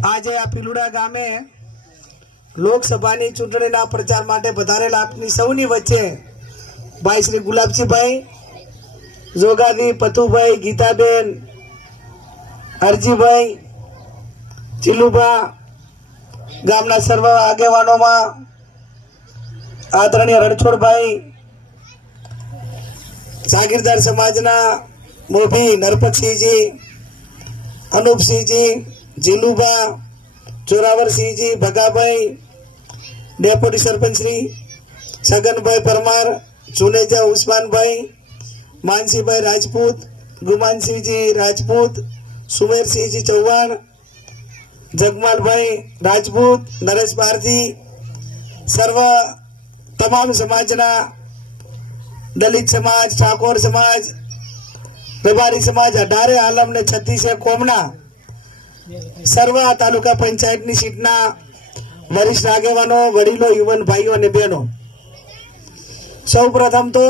આજે આ પીલુડા ગામે લોકસભાની ચૂંટણીના પ્રચાર માટે પધારેલા આપની સૌની વચ્ચે ભાઈ શ્રી ગુલાબજીભાઈ, જોગાદી પથુભાઈ ગીતાબેન, હરજીભાઈ ચીલુભા ગામના સર્વ આગેવાનોમાં આદરણીય રણછોડભાઈ, જાગીરદાર સમાજના મોભી નરપતસિંહજી, અનુપસિંહજી જીલુભા જોરાવરસિંહજી, ભગાભાઈ, ડેપ્યુટી સરપંચશ્રી છગનભાઈ પરમાર, જુનેજા ઉસ્માનભાઈ, માનસીભાઈ રાજપૂત, ગુમાનસિંહજી રાજપૂત, સુમેરસિંહજી ચૌહાણ, જગમાલભાઈ રાજપૂત, નરેશ ભારતી, સર્વ તમામ સમાજના દલિત સમાજ, ઠાકોર સમાજ, વેપારી સમાજ, અઢારે આલમ ને છત્રીસે કોમના સર્વ તાલુકા પંચાયતની સીટના વરિષ્ઠ આગેવાનો, વડીલો, યુવાન ભાઈઓ અને બહેનો. સૌ પ્રથમ તો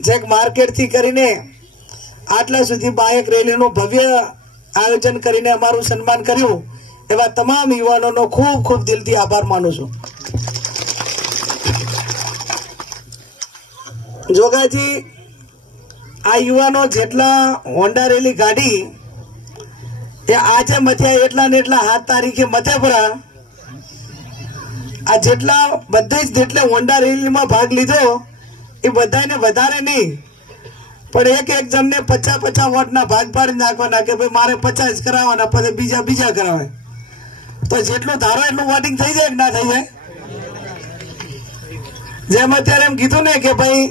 જેક માર્કેટથી કરીને આટલા સુધી બાયક રેલીનું ભવ્ય આયોજન કરીને અમારું સન્માન કર્યું, એવા તમામ યુવાનોનો ખૂબ ખૂબ દિલથી આભાર માનું છું. જોગાજી, આ યુવાનો જેટલા હોન્ડા રેલી કાઢી એ આજે મથ્યા એટલા ને એટલા સાત તારીખે મથેપરા આ જેટલા બધા જ જેટલે હોન્ડા રેલીમાં ભાગ લીધો, એ બધાને વધારે નહીં. પણ એક એક જણને પચાસ પચાસ વોટના ભાગ પાડી નાખવાના કે ભાઈ મારે પચાસ કરાવવાના, પછી બીજા બીજા કરાવે. તો જેટલું ધારો એટલું વોટિંગ થઈ જાય કે ના થઈ જાય? જેમ અત્યારે એમ કીધું ને કે ભાઈ,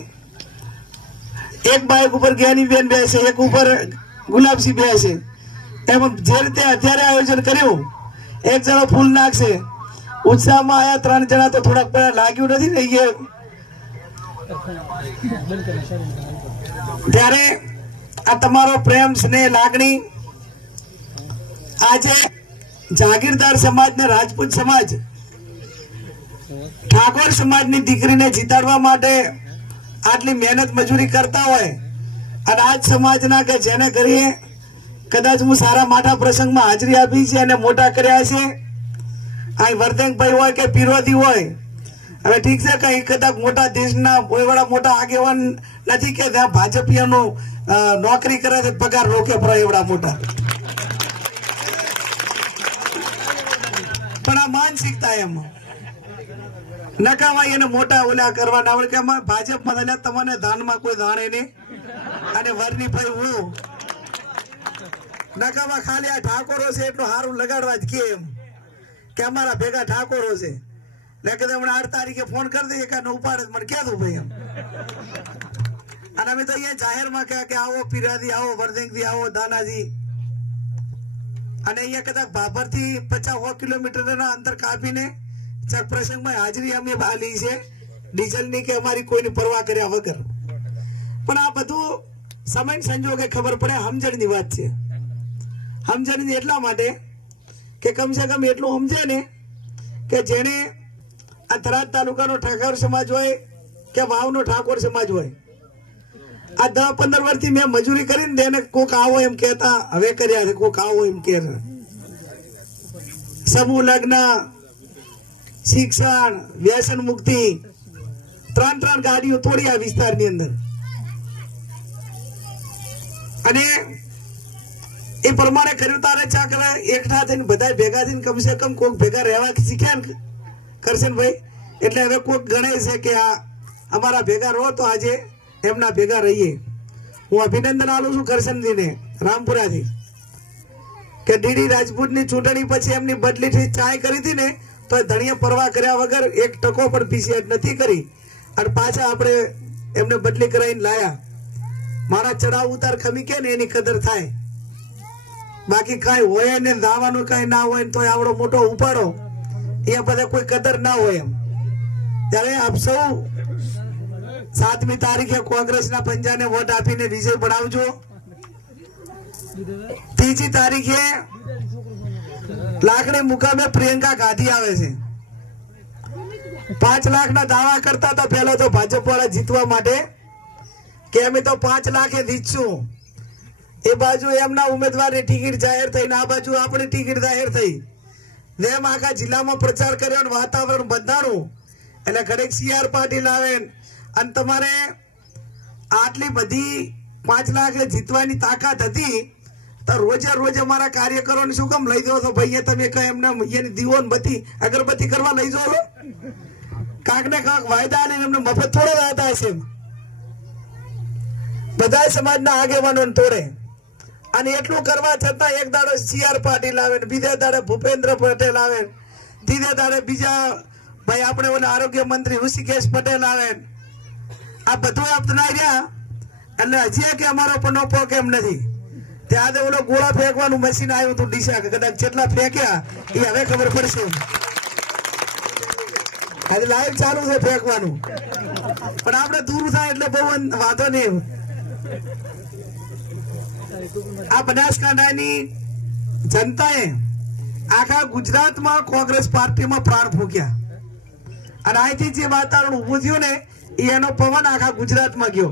એક બાઇક ઉપર જ્ઞાનીબેન બેસે, એક ઉપર ગુલાબસિંહ બેસે. એમ જે રીતે અત્યારે આયોજન કર્યું, એક જણો ફૂલ નાખશે. ઉત્સાહમાં આયા ત્રણ જણા તો થોડાક પહેલા લાગ્યું નથી ને એ. ત્યારે આ તમારો પ્રેમ, સ્નેહ, લાગણી આજે જાગીરદાર સમાજ ને રાજપૂત સમાજ, ઠાકોર સમાજની દીકરીને જીતાડવા માટે આટલી મહેનત મજૂરી કરતા હોય અને આજ સમાજના કે જેને કરીએ કદાચ હું સારા માઠા પ્રસંગમાં હાજરી આપી છે અને મોટા કર્યા છે. અહીં વર્ધનભાઈ હોય કે પીરોધી હોય, હવે ઠીક છે કંઈ કદાચ મોટા દેશના કોઈવાળા મોટા આગેવાન નથી કે ત્યાં ભાજપીઓનું નોકરી કરે છે, પગાર રોકે પર એવડા મોટા. પણ આ માનસિકતા એમ. નકામાં એને મોટા ઓલા કરવાના આવડે કે ભાજપમાં તમને ધાનમાં કોઈ ધાણે નહીં. અને વરની ભાઈ હું નકામાં ખાલી આ ઠાકોરો છે એટલું સારું લગાડવા જ કે એમ. કે અમારા ભેગા ઠાકોરો છે. એટલે કદાચ હમણાં આઠ તારીખે ફોન કરી દઈએ કે ઉપાડે મને ક્યાં તું ભાઈ એમ. અને અમે તો અહીંયા જાહેરમાં કહ્યા કે આવો પીરાથી આવો વર્ધંગથી આવો દાનાજી. અને અહીંયા કદાચ ભાભરથી પચાસ સો કિલોમીટરના અંતર કાપીને ચક પ્રસંગમાં હાજરી અમે આલી છે. ડીઝલની કે અમારી કોઈની પરવા કર્યા વગર. પણ આ બધું સમય સંજોગે ખબર પડે, સમજણની વાત છે. સમજણની એટલા માટે કે કમસે કમ એટલું સમજે ને કે જેને આ થરાદ તાલુકાનો ઠાકોર સમાજ હોય કે વાવનો ઠાકોર સમાજ હોય. આ દસ પંદર વર્ષથી મેં મજૂરી કરીને તેને કોક આવો એમ કહેતા, હવે કર્યા છે, કોક આવો એમ કે સમૂહ લગ્ન, શિક્ષણ, વ્યસન મુક્તિ, ત્રણ ત્રણ ગાડીઓ તોડી આ વિસ્તારની અંદર. અને એ પ્રમાણે કર્યું તારે ચા કરે એકઠા થઈને બધા ભેગા થઈને કમસે કમ કોઈક ભેગા રહેવા શીખ્યા ને? કરશનભાઈ એટલે હવે કોઈક ગણે છે કે આ અમારા ભેગા રહો તો આજે એમના ભેગા રહીએ. હું અભિનંદન આલું છું કરશનજીને, રામપુરાથી. કે ડીડી રાજપૂતની ચૂંટણી પછી એમની બદલીથી ચાય કરી હતી ને, તો ધણીયા પરવા કર્યા વગર એક ટકો પણ પીસીએટ નથી કરી. અને પાછા આપણે એમને બદલી કરાવીને લાયા. મારા ચડાવ ઉતાર ખમી કે ને એની કદર થાય. બાકી કાંઈ હોય ને દાવાનું કાંઈ ના હોય તોય આવડો મોટો ઉપાડો, એ બધા કોઈ કદર ના હોય એમ. ત્યારે આપ સૌ સાતમી તારીખે કોંગ્રેસના પંજાને વોટ આપીને વિજય બનાવજો. ત્રીજી તારીખે લાકડી મુકામે પ્રિયંકા ગાંધી આવે છે. પાંચ લાખ ના દાવા કરતા હતા પહેલા તો ભાજપ વાળા જીતવા માટે, કે અમે તો પાંચ લાખે જીતશું. એ બાજુ એમના ઉમેદવારની ટિકિટ જાહેર થઈ ને આ બાજુ આપણી ટિકિટ જાહેર થઈ. જેમ આખા જિલ્લામાં પ્રચાર કર્યો અને વાતાવરણ બંધાણું. એટલે ઘડીક સીઆર પાટીલ આવે અને તમારે આટલી બધી પાંચ લાખ જીતવાની તાકાત હતી, તો રોજે રોજ અમારા કાર્યકરોને શું કામ લઈ દો છો? ભાઈ તમે કઈ એમને એની દીવો ને બત્તી અગરબત્તી કરવા લઈ જાઓ કાંક ને કાંક વાયદા અને એમને મફત થોડો વાયદા હશે. બધા સમાજના આગેવાનો તોડે અને એટલું કરવા છતાં એક દાડો સીઆર પાટીલ આવે બીજા દાડે ભૂપેન્દ્ર પટેલ આવે ત્રીજે દાડે બીજા ભાઈ આપણે ઓલા આરોગ્ય મંત્રી ઋષિકેશ પટેલ આવે આ બધું આપના રહ્યા? એટલે હજી કે અમારો પણ નફો કેમ નથી. ત્યાં આજે ઓલો ગોળા ફેંકવાનું મશીન આવ્યું હતું ડીસા કદાચ જેટલા ફેંક્યા, એ હવે ખબર પડશે. આજે લાઈવ ચાલુ છે ફેંકવાનું. પણ આપણે દૂર થાય એટલે બહુ વાંધો નહીં. આ બનાસકાંઠાની જનતાએ આખા ગુજરાતમાં કોંગ્રેસ પાર્ટીમાં પ્રાણ ફૂક્યા અને અહીંથી જે વાતાવરણ ઊભું થયું ને એનો પવન આખા ગુજરાતમાં ગયો.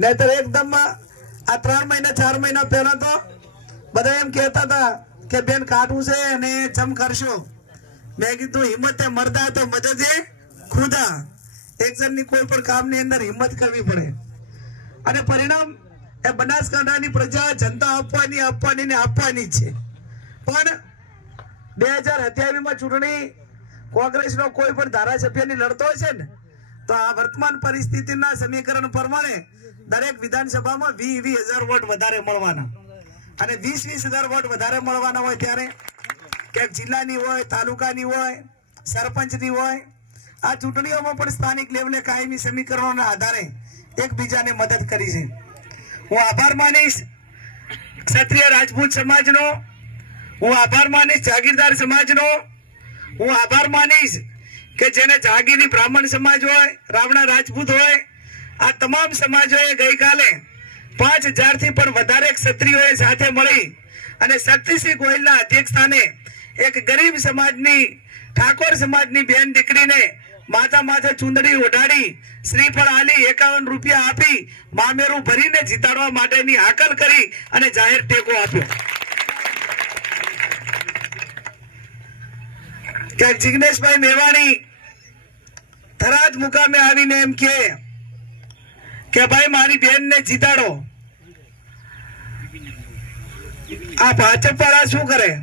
નહીતર એકદમ આ ત્રણ મહિના, ચાર મહિના પહેલા તો બધા એમ કહેતા હતા કે, બેન, કાઢવું છે અને જમ કરશો. મેં કીધું, હિંમત એ મરતા તો મદદ ખુદા. એક જણની કોઈ પણ કામની અંદર હિંમત કરવી પડે. અને પરિણામ એ બનાસકાંઠાની પ્રજા જનતા આપવાની આપવાની ને આપવાની છે. પણ બે હજાર સત્યાવીસમાં ચૂંટણી કોંગ્રેસનો કોઈ પણ ધારાસભ્યની લડતો છે ને, તો આ વર્તમાન પરિસ્થિતિના સમીકરણ પ્રમાણે દરેક વિધાનસભામાં વી વી હજાર વોટ વધારે મળવાના. અને વીસ વીસ હજાર વોટ વધારે મળવાના હોય ત્યારે ક્યાંક જિલ્લાની હોય, તાલુકાની હોય, સરપંચની હોય, આ ચૂંટણીઓમાં પણ સ્થાનિક લેવલે કાયમી સમીકરણોના આધારે એકબીજાને મદદ કરી છે. હું આભાર માનીશ. ક્ષત્રિય રાજપૂત સમાજનો. હું આભાર માનીશ જાગીરદાર સમાજનો. હું આભાર માનીશ કે જેને જાગીરી બ્રાહ્મણ સમાજ હોય, રાવણા રાજપૂત હોય, આ તમામ સમાજોએ ગઈકાલે પાંચ હજારથી પણ વધારે ક્ષત્રિયોએ સાથે મળી અને શક્તિસિંહ ગોહિલના અધ્યક્ષ સ્થાને એક ગરીબ સમાજની, ઠાકોર સમાજની બેન દીકરીને માથા માથે ચુંદડી ઓઢાડી શ્રીફળ આલી એકાવન રૂપિયા આપી, મામેરું ભરીને જીતાડવા માટેની હાકલ કરી અને જાહેર ટેકો આપ્યો. કે જિગ્નેશભાઈ મેવાણી થરાદ મુકામે આવીને એમ કે કે, ભાઈ, મારી બેનને જીતાડો. આ ભાજપ વાળા શું કરે?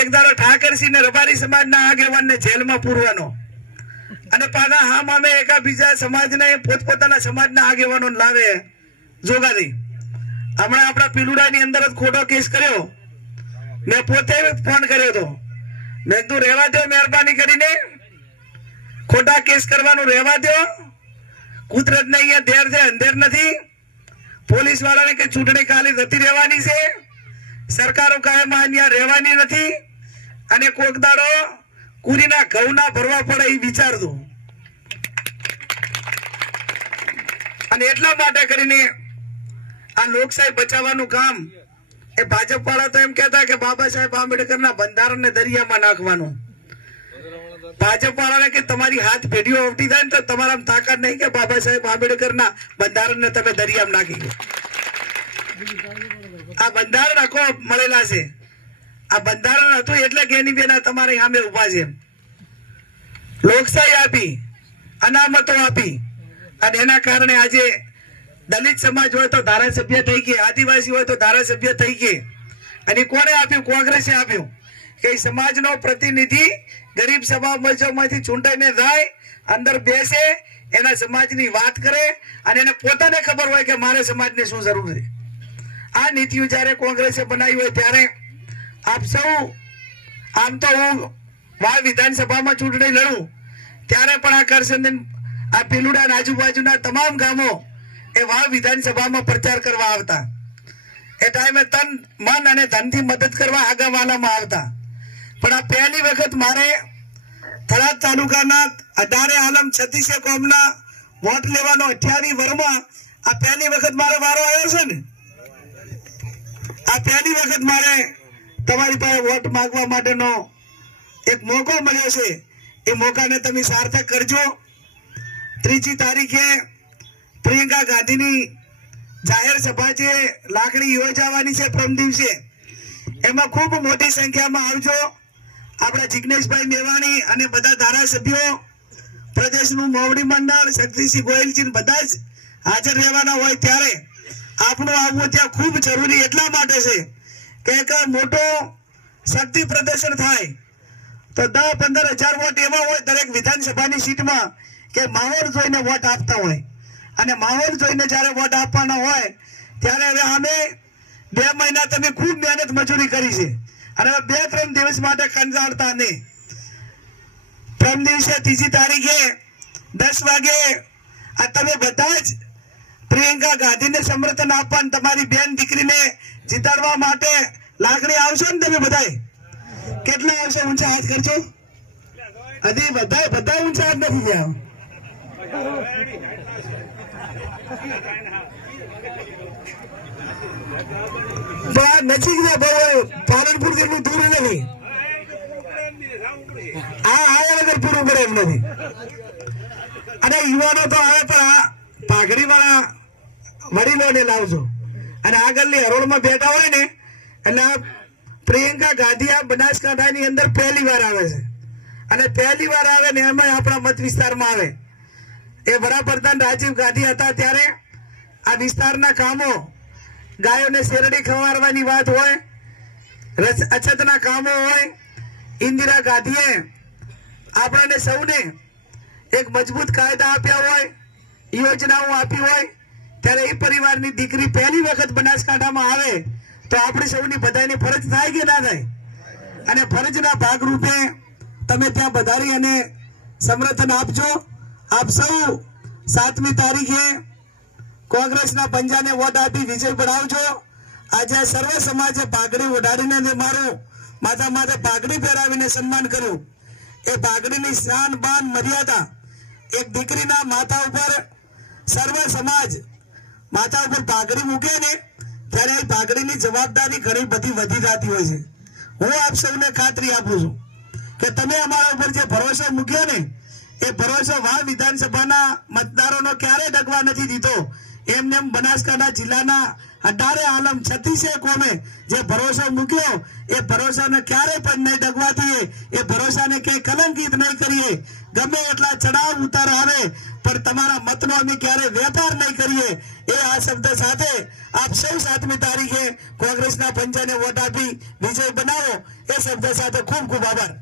એક દાડો ઠાકરસિંહ ને રબારી સમાજના આગેવાનને જેલમાં પૂરવાનો. અને પાછા હા મામે એકા બીજા સમાજને પોતપોતાના સમાજના આગેવાનો લાવે જોગાદી હમણાં આપણા પીલુડાની અંદર જ ખોટો કેસ કર્યો. મેં પોતે ફોન કર્યો હતો. મેં કીધું, રહેવા દો મહેરબાની કરીને. ખોટા કેસ કરવાનું રહેવા દો કુદરત ને અહીંયા ધેર છે, અંધેર નથી. પોલીસ વાળાને કે ચૂંટણી ખાલી જતી રહેવાની છે. સરકારો કાયમ અહીંયા રહેવાની નથી. અને કોક દાડો કુરીના ઘઉં ના ભરવા પડે એ વિચારજો. અને એટલા માટે કરીને આ લોકશાહી બચાવવાનું કામ, એ ભાજપ વાળા તો એમ કહેતા કે બાબા સાહેબ આંબેડકરના બંધારણને દરિયામાં નાખવાનું. ભાજપ વાળાને કે તમારી હાથ પેઢીઓ આવતી થાય ને તો તમારા તાકાત નહીં કે બાબા સાહેબ આંબેડકરના બંધારણને તમે દરિયામાં નાખી આ બંધારણ આખો મળેલા છે. આ બંધારણ હતું એટલે એની બેના તમારી સામે ઊભા છે. લોકશાહી આપી, અનામતો આપી. અને એના કારણે આજે દલિત સમાજ હોય તો ધારાસભ્ય થઈ ગઈ, આદિવાસી હોય તો ધારાસભ્ય થઈ ગઈ. અને કોને આપ્યું? કોંગ્રેસે આપ્યું. કે સમાજનો પ્રતિનિધિ ગરીબ સભામાંથી ચૂંટાઈને જાય, અંદર બેસે, એના સમાજની વાત કરે, અને એને પોતાને ખબર હોય કે મારે સમાજને શું જરૂર છે. આ નીતિઓ જ્યારે કોંગ્રેસે બનાવી હોય ત્યારે આપ સૌ, આમ તો હું વાવ વિધાનસભામાં ચૂંટણી લડું, ત્યારે પણ આ કરસંદન આ પીલુડા આજુબાજુના તમામ ગામો એ વાવ વિધાનસભામાં પ્રચાર કરવા આવતા. એ ટાઈમે તન, મન અને ધનથી મદદ કરવા આગળવાલામાં આવતા. પણ આ પહેલી વખત મારે થરાદ તાલુકાના અઢારે આલમ છત્તીસે કોમના વોટ લેવાનો અઠ્યાવી વરમાં, આ પહેલી વખત મારો વારો આવ્યો છે ને? આ પહેલી વખત મારે તમારી પાસે વોટ માગવા માટેનો એક મોકો મળ્યો છે. એ મોકાને તમે સાર્થક કરજો. ત્રીજી તારીખે પ્રિયંકા ગાંધીની જાહેર સભા જે લાકડી યોજાવાની છે પ્રમ દિવસે, એમાં ખૂબ મોટી સંખ્યામાં આવજો. આપણા જિજ્ઞેશભાઈ મેવાણી અને બધા ધારાસભ્યો, પ્રદેશનું મોવડી મંડળ, શક્તિસિંહ ગોયલજી બધા જ હાજર રહેવાના હોય ત્યારે આપણું આવવું ત્યાં ખૂબ જરૂરી એટલા માટે છે એક મોટો શક્તિ પ્રદર્શન થાય. તો દસ પંદર હજાર વોટ એવા હોય દરેક વિધાનસભાની સીટમાં કે માહોલ જોઈને વોટ આપતા હોય. અને માહોલ જોઈને જ્યારે વોટ આપવાનો હોય, ત્યારે હવે અમે બે મહિના તમે ખૂબ મહેનત મજૂરી કરી છે. અને હવે બે ત્રણ દિવસ માટે કંટાળતા નહીં. ત્રણ દિવસે ત્રીજી તારીખે દસ વાગે આ તમે બધા જ પ્રિયંકા ગાંધીને સમર્થન આપવા અને તમારી બેન દીકરીને જીતાડવા માટે લાગણી આવશે ને તમે બધાય? કેટલા આવશે ઊંચા હાથ કરજો. હજી બધા બધા ઊંચા હાથ નથી ગયા તો નજીક ના બહુ પાલનપુર જેટલું દૂર નથી. આ આયા વગર પૂરું પડે એમ નથી. અને યુવાનો તો હવે આ પાઘડી વાળા વડીલોને લાવજો. અને આગળની હરોળમાં બેઠા હોય ને, એટલે પ્રિયંકા ગાંધી આ બનાસકાંઠાની અંદર પહેલી વાર આવે છે. અને પહેલી વાર આવે ને એમાં આપણા મત વિસ્તારમાં આવે. એ વડાપ્રધાન રાજીવ ગાંધી હતા ત્યારે આ વિસ્તારના કામો, ગાયોને શેરડી ખવાડવાની વાત હોય અછતના કામો હોય, ઇન્દિરા ગાંધીએ આપણને સૌને એક મજબૂત કાયદા આપ્યા હોય, યોજનાઓ આપી હોય ત્યારે એ પરિવારની દીકરી પહેલી વખત બનાસકાંઠામાં આવે તો આપણી સૌની બધાની ફરજ થાય કે ના થાય? અને ફરજના ભાગરૂપે તમે ત્યાં વધારી અને સમર્થન આપજો. આપ સૌ સાતમી તારીખે કોંગ્રેસના પંજાને વોટ આપી વિજય બનાવજો આજે સર્વ સમાજે પાઘડી ઉડાડીને મારું માથા માથે પાઘડી પહેરાવીને સન્માન કર્યું એ પાઘડીની શાન બાન મર્યાદા એક દીકરીના માથા ઉપર સર્વ સમાજ માથા ઉપર પાઘડી મૂકે ને, ત્યારે એ પાઘડીની જવાબદારી ઘણી બધી વધી જતી હોય છે. હું આપ સૌને ખાતરી આપું છું કે તમે અમારા ઉપર જે ભરોસો મૂક્યો ને, એ ભરોસો વાવ વિધાનસભાના મતદારોનો ક્યારેય ડગવા નથી દીધો. એમને એમ બનાસકાંઠા જિલ્લાના અઢારે આલમ છત્રીસે કોમે જે ભરોસો મૂક્યો, એ ભરોસાને ક્યારે પણ નહીં ડગવા દઈએ એ ભરોસાને ક્યાંય કલંકિત નહીં કરીએ. ગમે એટલા ચડાવ ઉતાર આવે, પણ તમારા મતનો અમે ક્યારે વેપાર નહીં કરીએ. એ આ શબ્દ સાથે આપ સૌ સાતમી તારીખે કોંગ્રેસના પંચાને વોટ આપી વિજય બનાવો. એ શબ્દ સાથે ખૂબ ખૂબ આભાર.